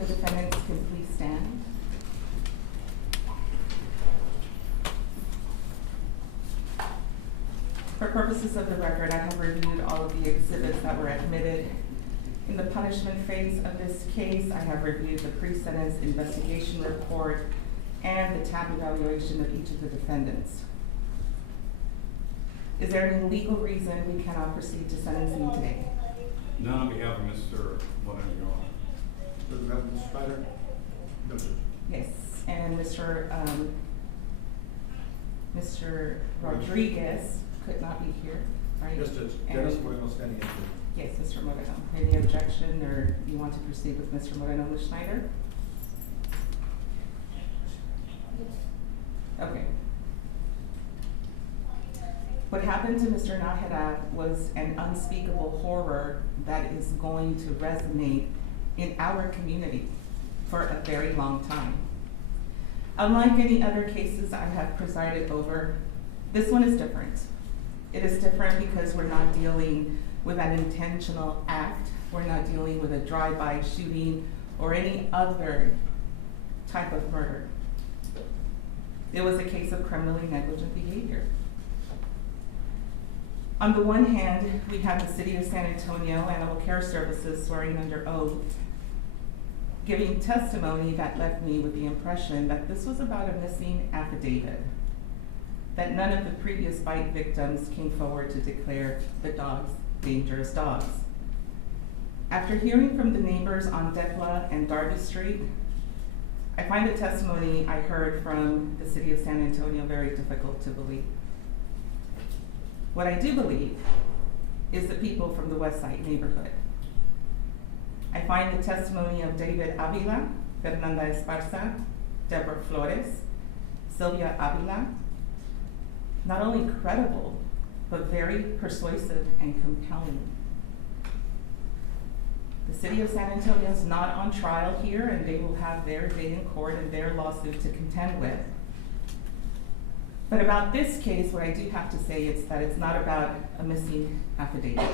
if the defendants can please stand. For purposes of the record, I have reviewed all of the exhibits that were admitted. In the punishment phase of this case, I have reviewed the pre-sentence investigation report and the TAP evaluation of each of the defendants. Is there any legal reason we cannot proceed to sentencing today? None on behalf of Mr. Moreno, Your Honor. Does it have Mr. Schnieder? No, Judge. Yes, and Mr. Rodriguez could not be here, right? Yes, Judge. And- Dennis Moreno standing in. Yes, Mr. Moreno. Any objection, or you want to proceed with Mr. Moreno and Ms. Schneider? Okay. What happened to Mr. Nájera was an unspeakable horror that is going to resonate in our community for a very long time. Unlike any other cases I have presided over, this one is different. It is different because we're not dealing with an intentional act. We're not dealing with a drive-by shooting or any other type of murder. It was a case of criminally negligent behavior. On the one hand, we have the City of San Antonio Animal Care Services swearing under oath, giving testimony that left me with the impression that this was about a missing affidavit, that none of the previous bite victims came forward to declare the dogs dangerous dogs. After hearing from the neighbors on Velia and Darby Street, I find the testimony I heard from the City of San Antonio very difficult to believe. What I do believe is the people from the West Side neighborhood. I find the testimony of David Avila, Fernanda Esparza, Deborah Flores, Sylvia Avila, not only credible, but very persuasive and compelling. The City of San Antonio is not on trial here, and they will have their day in court and their lawsuit to contend with. But about this case, what I do have to say is that it's not about a missing affidavit.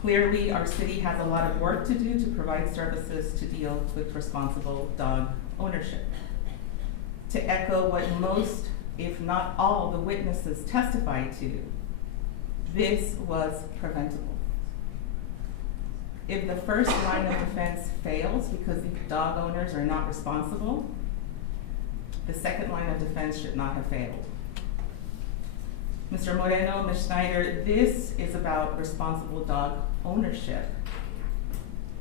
Clearly, our city has a lot of work to do to provide services to deal with responsible dog ownership. To echo what most, if not all, the witnesses testified to, this was preventable. If the first line of defense fails because the dog owners are not responsible, the second line of defense should not have failed. Mr. Moreno, Ms. Schneider, this is about responsible dog ownership.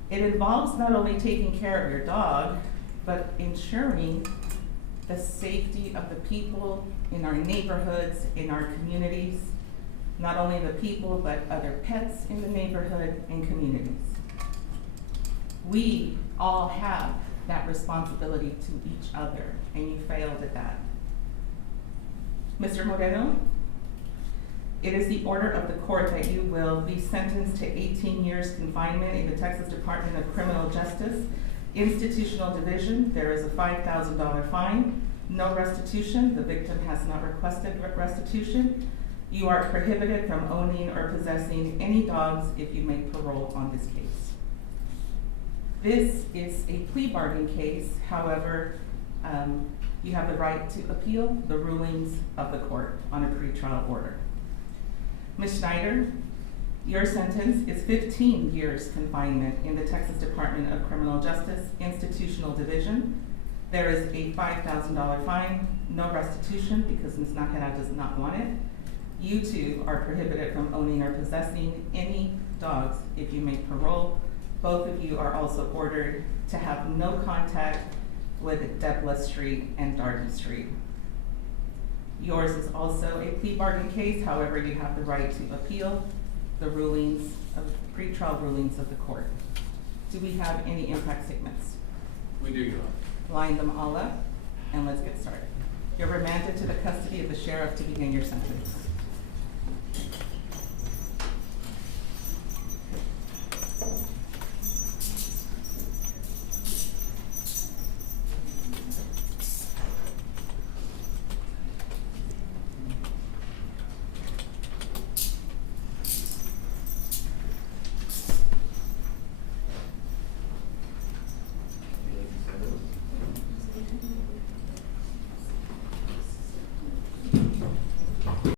It involves not only taking care of your dog, but ensuring the safety of the people in our neighborhoods, in our communities, not only the people, but other pets in the neighborhood and communities. We all have that responsibility to each other, and you failed at that. Mr. Moreno, it is the order of the court that you will be sentenced to 18 years confinement in the Texas Department of Criminal Justice, Institutional Division. There is a $5,000 fine, no restitution. The victim has not requested restitution. You are prohibited from owning or possessing any dogs if you make parole on this case. This is a plea bargain case. However, you have the right to appeal the rulings of the court on a pretrial order. Ms. Schneider, your sentence is 15 years confinement in the Texas Department of Criminal Justice, Institutional Division. There is a $5,000 fine, no restitution because Ms. Nájera does not want it. You too are prohibited from owning or possessing any dogs if you make parole. Both of you are also ordered to have no contact with Velia Street and Darby Street. Yours is also a plea bargain case. However, you have the right to appeal the rulings of pretrial rulings of the court. Do we have any impact statements? We do, Your Honor. Line them all up, and let's get started. You're remanded to the custody of the sheriff to begin your sentence.